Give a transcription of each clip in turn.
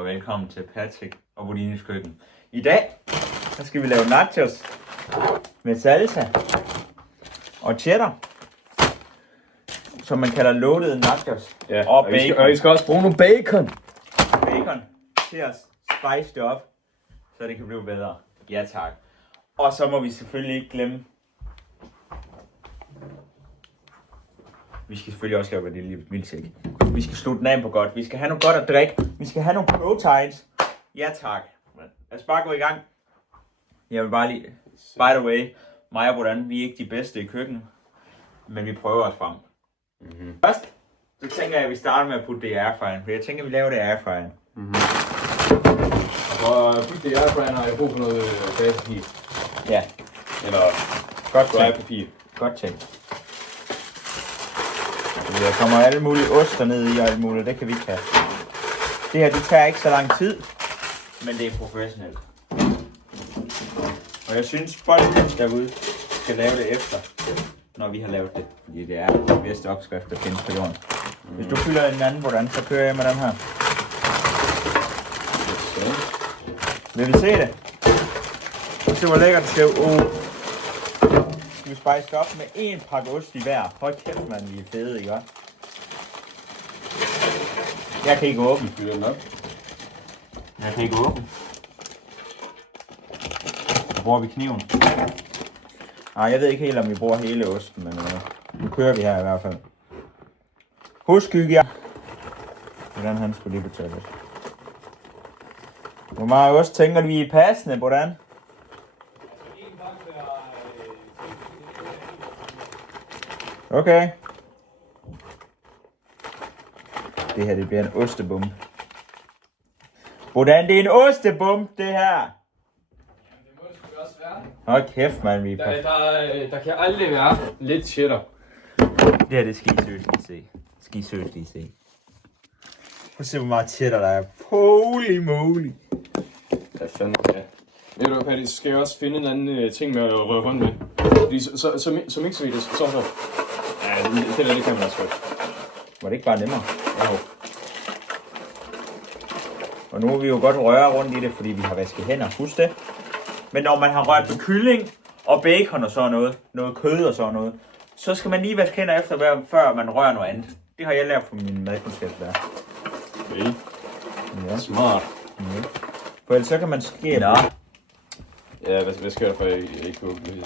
og velkommen til Patrick og Bodines køkken. I dag, så skal vi lave nachos med salsa og cheddar, som man kalder loaded nachos. Ja, og bacon. Vi skal også bruge nogle bacon. Bacon til at spice det op, så det kan blive bedre. Ja tak. Og så må vi selvfølgelig ikke glemme, vi skal selvfølgelig også lave det lille milkshake. Vi skal slutte den af på godt. Vi skal have noget godt at drikke. Vi skal have nogle proteins. Ja tak. Lad os bare gå i gang. Jeg vil bare lige, by the way, mig og hvordan vi er ikke de bedste i køkkenet, men vi prøver os frem. Først, så tænker jeg, at vi starter med at putte det i airfryeren, for jeg tænker, at vi laver det i airfryeren. Og putte det i airfryeren har jeg brug for noget bagepapir. Ja. Eller Godt drypapir. Godt tænkt. Der kommer alle mulige oster ned i og alt muligt, det kan vi ikke have. Det her, det tager ikke så lang tid, men det er professionelt. Og jeg synes, folk derude skal lave det efter, når vi har lavet det. Fordi det er den bedste opskrift, der findes på jorden. Hvis du fylder en anden, hvordan, så kører jeg med den her. Vil vi se det? Se hvor lækkert det ser ud. Skal vi spice det op med en pakke ost i hver. Hold kæft, man, vi er fede, ikke også? Jeg kan ikke åbne. Fylder den op. Jeg kan ikke åbne. Så bruger vi kniven. Nej, jeg ved ikke helt, om vi bruger hele osten, men nu kører vi her i hvert fald. Husk, Gygge. Hvordan han skulle lige betale det. Hvor meget ost tænker vi i passende, hvordan? Okay. Det her, det bliver en ostebom. Hvordan det er en ostebom, det her? Det må det sgu også være. Hold kæft, man. Vi Der kan aldrig være lidt cheddar. Det her, det skal I seriøst lige se. Prøv at se, hvor meget cheddar der er. Holy moly. Ja, fandme, ja. Ved du hvad, Patty, så skal jeg også finde en eller anden ting med at røre rundt med. Fordi så mixer vi det så. Ja, det kan man også godt. Var det ikke bare nemmere? Ja. Og nu vil vi jo godt røre rundt i det, fordi vi har vasket hænder. Husk det. Men når man har rørt med kylling og bacon og sådan noget kød og sådan noget, så skal man lige vaske hænder efter, før man rører noget andet. Det har jeg lært fra min madkundskabslærer. Okay. Ja. Smart. Ja. For ellers så kan man skære. Nå. Ja, hvad sker der for, at jeg ikke kan åbne det her?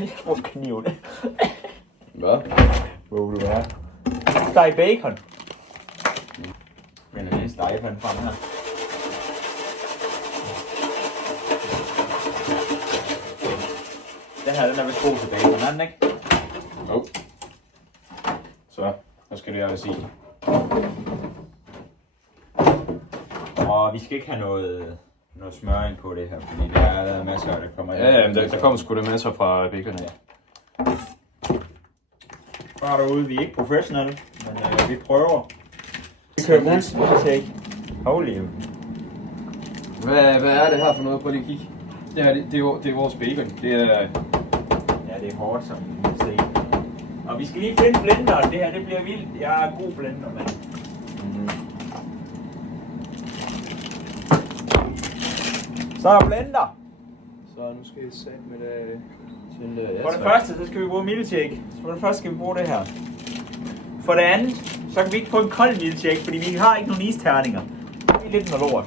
Jeg bruger kniven. Hvad? Hvor vil du være? Steg bacon. Men er det stegepanden frem her? Den her, den er vist god til bacon, er den ikke? Jo. Så, hvad skal det her sige? Og vi skal ikke have noget smøring på det her, fordi der er allerede masser af, der kommer ind. Ja, der kommer sgu da masser fra bacon, ja. Bare derude, vi er ikke professionelle, men vi prøver. Vi kører milkshake. Holy. Hvad er det her for noget? Prøv lige at kigge. Det er vores bacon. Det er... Ja, det er hårdt, som I kan se. Og vi skal lige finde blenderen. Det her, det bliver vildt. Jeg er god blender, mand. Så er der blender. Så nu skal jeg sætte med det... For det første, så skal vi bruge milkshake. For det første skal vi bruge det her. For det andet, så kan vi ikke få en kold milkshake, fordi vi har ikke nogen isterninger. Det er lidt noget lort.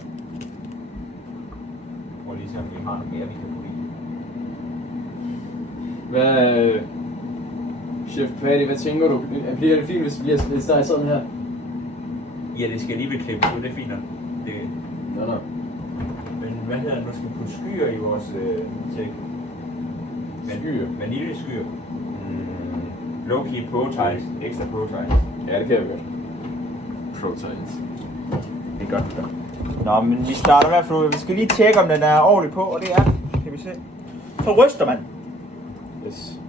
Prøv lige at se, om vi har noget mere, vi kan putte i. Hvad... Chef Patty, hvad tænker du? Bliver det fint, hvis der er sådan her? Ja, det skal alligevel klippes ud, det er fint. Det... Nå. Men hvad hedder det, nu skal vi putte skyer i vores milkshake. Skyer? Vaniljeskyer. Low-key proteins. Ekstra proteins. Ja, det kan jeg godt. Proteins. Det er godt, det gør. Nå, men vi starter i hvert fald ud. Vi skal lige tjekke, om den er ordentlig på, og det er, kan vi se. Så ryster man. Yes.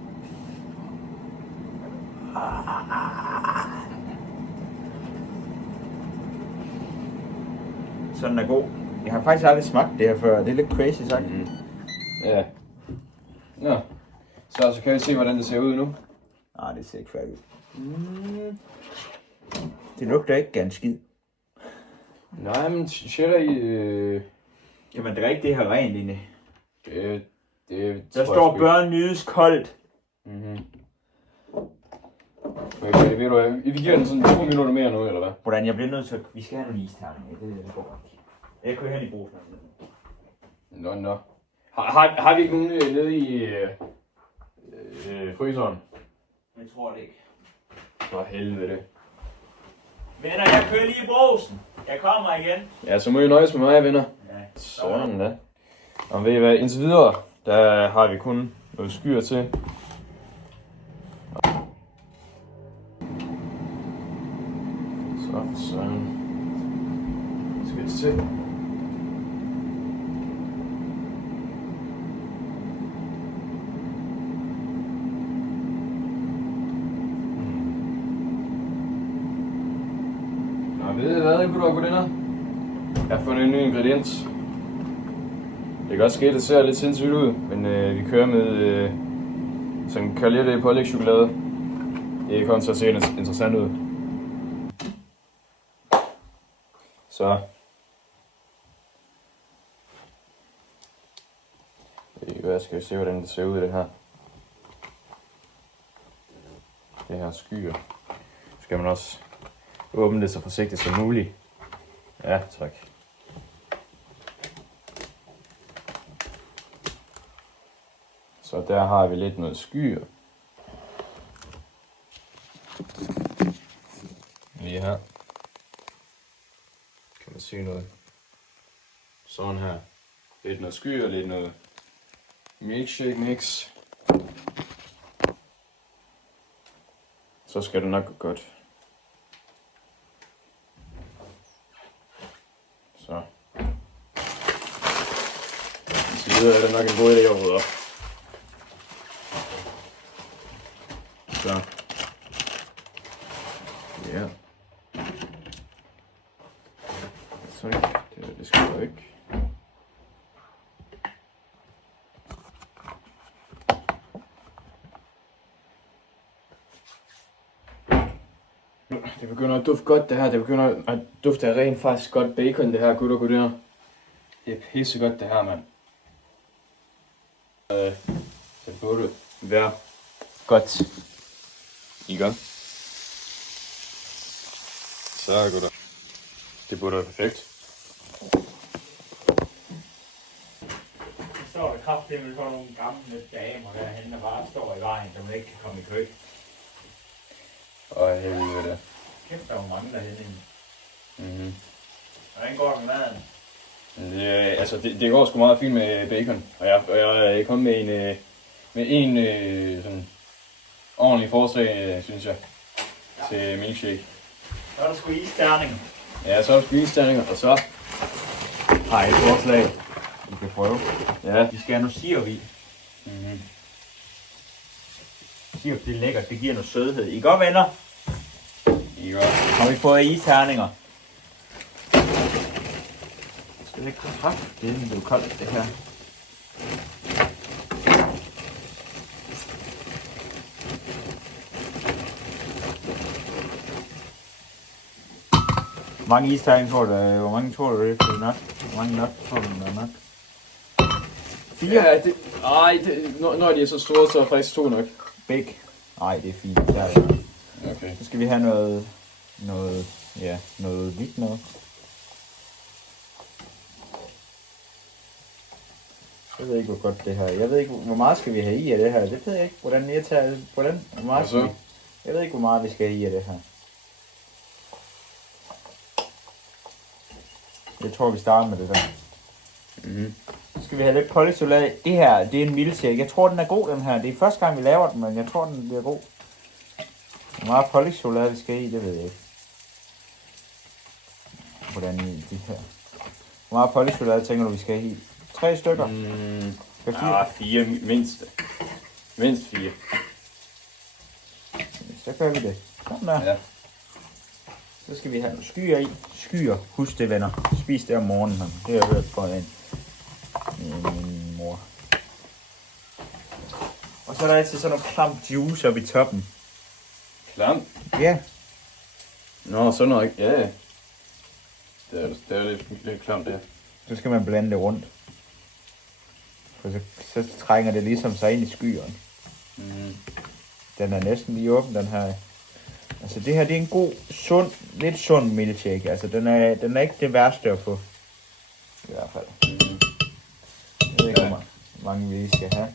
Så den er god. Jeg har faktisk aldrig smagt det her før. Det er lidt crazy sagt. Ja. Nå. Så kan vi se, hvordan det ser ud nu. Nej, det ser ikke færdigt ud. Det lugter ikke ganske skid. Nej, men cheddar i... Kan man drikke det her rent egentlig? Det Der står børn nydes koldt. Mhm. Okay, ved du hvad? Vi giver den sådan 2 minutter mere nu, eller hvad? Hvordan, jeg bliver nødt til at... Vi skal have nogle isterninger. Det går godt. Jeg kører hen i brusen. Nå. Har vi ikke nogen nede i fryseren? Jeg tror det ikke. For helvede. Venner, jeg kører lige i brusen. Jeg kommer igen. Ja, så må I nøjes med mig, venner. Ja. Sådan da. Og ved I hvad, indtil videre, der har vi kun noget skyr til. Så skal vi se. Nå, ved I hvad, gutter? Jeg har fundet en ny ingrediens. Det kan også ske, at det ser lidt sindssygt ud, men vi kører med sådan kalette pålægtschokolade. Det kommer til at se interessant ud. Så. Hvad skal vi se, hvordan det ser ud i det her. Det her skyer. Skal man også åbne det så forsigtigt som muligt. Ja, tak. Så der har vi lidt noget skyer. Lige her. Kan man se noget. Sådan her. Lidt noget skyer, lidt noget milkshake mix. Så skal det nok gå godt. Så. Så videre er det nok en god idé at rydde op. Så. Ja. Så det skal jo ikke. Det begynder at dufte godt det her. Det begynder at dufte af rent faktisk godt bacon det her, gutter og gutter. Det er pissegodt det her, mand. Det burde være godt. I gang. Så gutter. Det burde være perfekt. Så står der kraftedeme for nogle gamle damer derhen, der bare står i vejen, så man ikke kan komme i kø. Åh, helvede. Kæft, der er jo mange derhen. Mhm. Hvordan går det med maden? Altså, det går sgu meget fint med bacon. Og jeg er kommet med en sådan ordentlig forslag, synes jeg, til milkshake. Så er der sgu isterninger. Ja, så er der sgu isterninger, og så har jeg et forslag. Vi kan prøve. Ja. Vi skal have noget sirup i. Mhm. Sirup, det er lækkert. Det giver noget sødhed. I går, venner? I går. Har vi fået isterninger? Skal det ikke kraft? Det er jo koldt, det her. Hvor mange isterninger tror du? Hvor mange tror du det er nok? Hvor mange nok tror du det er nok? 4? Ja, når de er så store, så er faktisk 2 nok. Big. Nej, det er fint. Der er det. Okay. Så skal vi have noget hvidt noget. Jeg ved ikke, hvor godt det her er. Jeg ved ikke, hvor meget skal vi have i af det her. Det ved jeg ikke, hvordan jeg tager. Hvor meget skal vi? Jeg ved ikke, hvor meget vi skal have i af det her. Jeg tror, vi starter med det der. Mhm. Så skal vi have lidt pålægtschokolade. Det her, det er en milkshake. Jeg tror, den er god, den her. Det er første gang, vi laver den, men jeg tror, den bliver god. Hvor meget pålægtschokolade vi skal i, det ved jeg ikke. Hvordan i de her. Hvor meget pålægtschokolade tænker du, vi skal i? 3 stykker? 4 mindst. Mindst 4. Så gør vi det. Sådan der. Ja. Så skal vi have nogle skyer i. Skyer. Husk det, venner. Spis det om morgenen. Det har jeg hørt fra min mor. Og så er der altid sådan noget klam juice oppe i toppen. Klam? Ja. Nå, sådan noget. Ja. Det er lidt klamt, det her. Så skal man blande det rundt. For så trænger det ligesom sig ind i skyerne. Mm. Den er næsten lige åben, den her. Altså det her, det er en god, sund, lidt sund milkshake. Altså den er ikke det værste at få. I hvert fald. Mm. Jeg ved ikke, hvor mange vi lige skal have.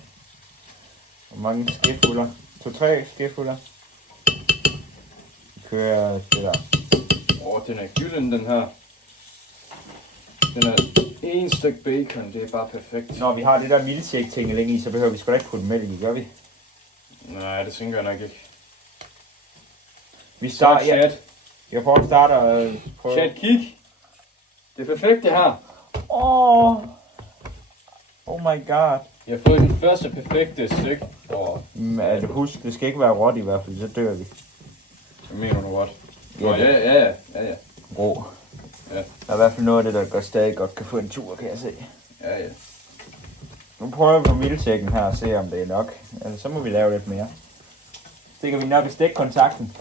Hvor mange skefulder? 2-3 skefulder. Vi kører det der. Den er gylden, den her. Den er en stykke bacon, det er bare perfekt. Når vi har det der milkshake-ting længe i, så behøver vi sgu da ikke putte mælk i, gør vi? Nej, det tænker jeg nok ikke. Vi starter... Chat. Jeg prøver at starte og prøve... Chat, kig. Det er perfekt, det her. Oh my god. Jeg har fået den første perfekte stykke. Husk, det skal ikke være råt i hvert fald, så dør vi. Hvad mener du godt? Ja. Rå. Ja. Der er i hvert fald noget af det, der gør stadig godt kan få en tur, kan jeg se. Ja. Nu prøver vi på milkshaken her og se, om det er nok. Altså, så må vi lave lidt mere. Stikker vi nok i stikkontakten.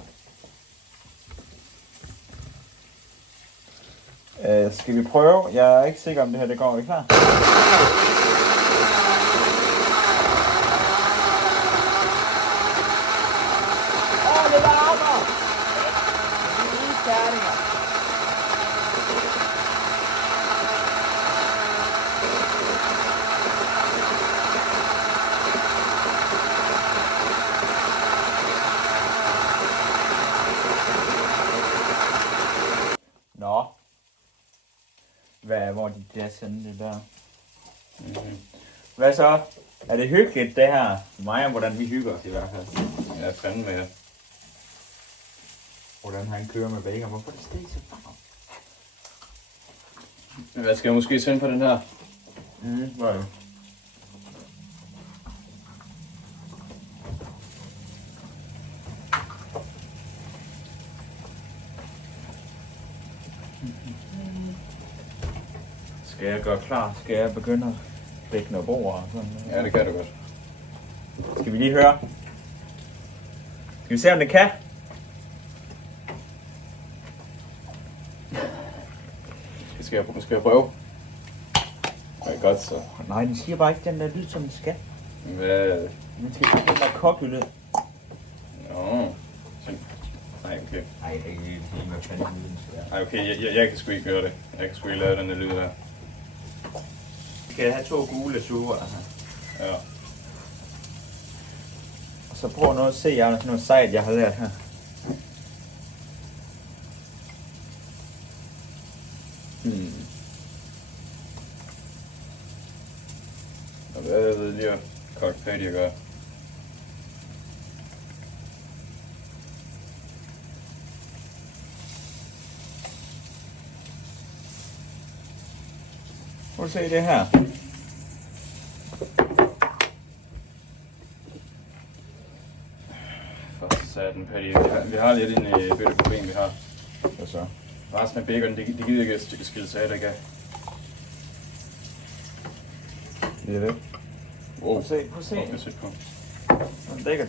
Skal vi prøve? Jeg er ikke sikker, om det her det går. Er I klar? Det varmer! Det er lige færdinger. Nå. Hvor de der sende det der. Mm-hmm. Hvad så? Er det hyggeligt det her? Mig og hvordan vi hygger os i hvert fald. Ja, fanden med det. Hvordan han kører med bacon. Hvorfor er det steget så varmt? Hvad skal jeg måske sende på den her? Hvor er det? Skal jeg gøre klar? Skal jeg begynde at lægge noget bord og sådan noget? Ja, det kan du godt. Skal vi lige høre? Skal vi se, om det kan? Skal jeg prøve? Det er godt så. Nej, den siger bare ikke den der lyd, som den skal. Hvad? Den skal ikke den der kokke-lyd. Nå. Nej, okay. Nej, jeg kan ikke sige, hvad fanden lyden skal være. Ej, okay, jeg kan sgu ikke gøre det. Jeg kan sgu ikke lave den der lyd her. Vi skal have 2 gule suger her. Ja. Og så prøv noget at se, jeg har noget sejt, jeg har lært her. Og hvad er det lige at kokke patty at gøre? Prøv at se det her. For satan, patty. Vi har lidt en bøtte problem, vi har. Hvad så? Resten af bacon, det gider ikke at skille sig af, der kan. Det er det. Wow. Prøv at se, prøv at se. Prøv at sætte på. Det er lækkert.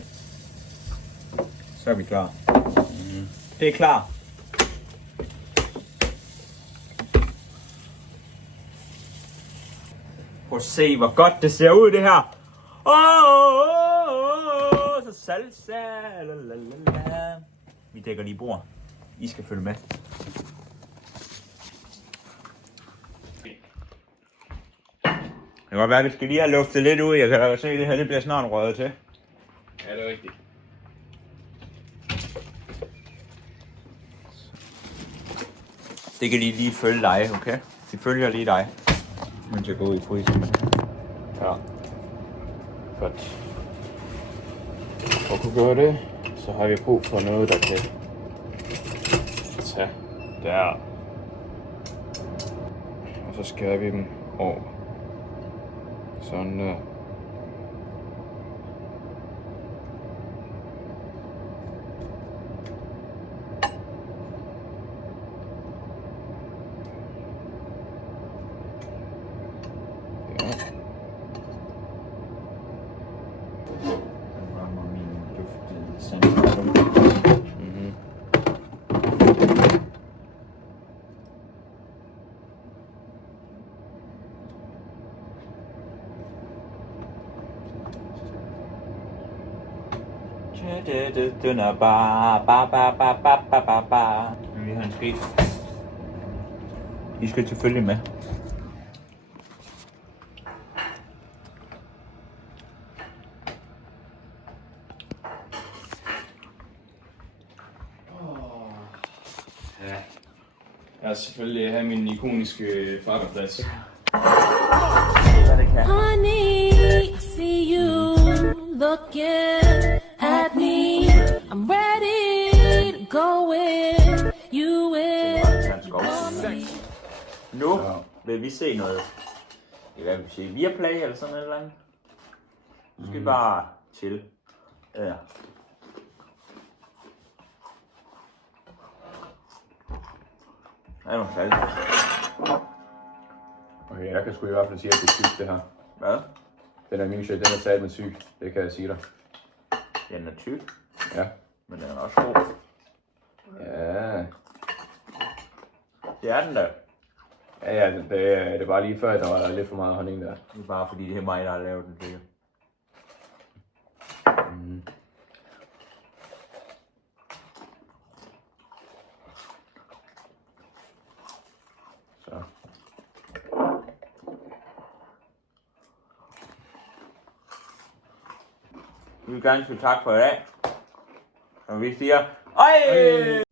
Så er vi klar. Mm-hmm. Det er klar. Prøv at se, hvor godt det ser ud, det her. Så salsa. Lalalala. Vi dækker lige bord. I skal følge med. Det kan godt være, at vi skal lige have luftet lidt ud. Jeg kan se, at det her det bliver snart røget til. Ja, det er rigtigt. Det kan lige følge dig, okay? De følger lige dig. Mens jeg går ud i frysen. Ja. Godt. For at kunne gøre det, så har vi brug for noget, der kan tage der. Og så skærer vi dem over. Sådan der. Den er bare. Vi har en ske. I skal selvfølgelig med. Ja. Jeg skal selvfølgelig have min ikoniske farterplads. Honey, I see you looking at me. I'm ready to go in. You will. Nu vil vi se noget. Hvad vil vi sige? Viaplay eller sådan noget eller andet. Nu skal vi bare chill. Ja. Det er nogle salt. Okay, jeg kan sgu i hvert fald sige, at det er sygt, det her. Hvad? Den her milkshake, den er sat med syg. Det kan jeg sige dig. Den er tyk, Ja. men den er også god. Ja. Det er den da. Ja, det er bare lige før, at der var lidt for meget honning der. Det er bare fordi, det er mig, der har lavet den. Det. Så. Vi vil gerne sige tak for i dag. Og vi siger, ej!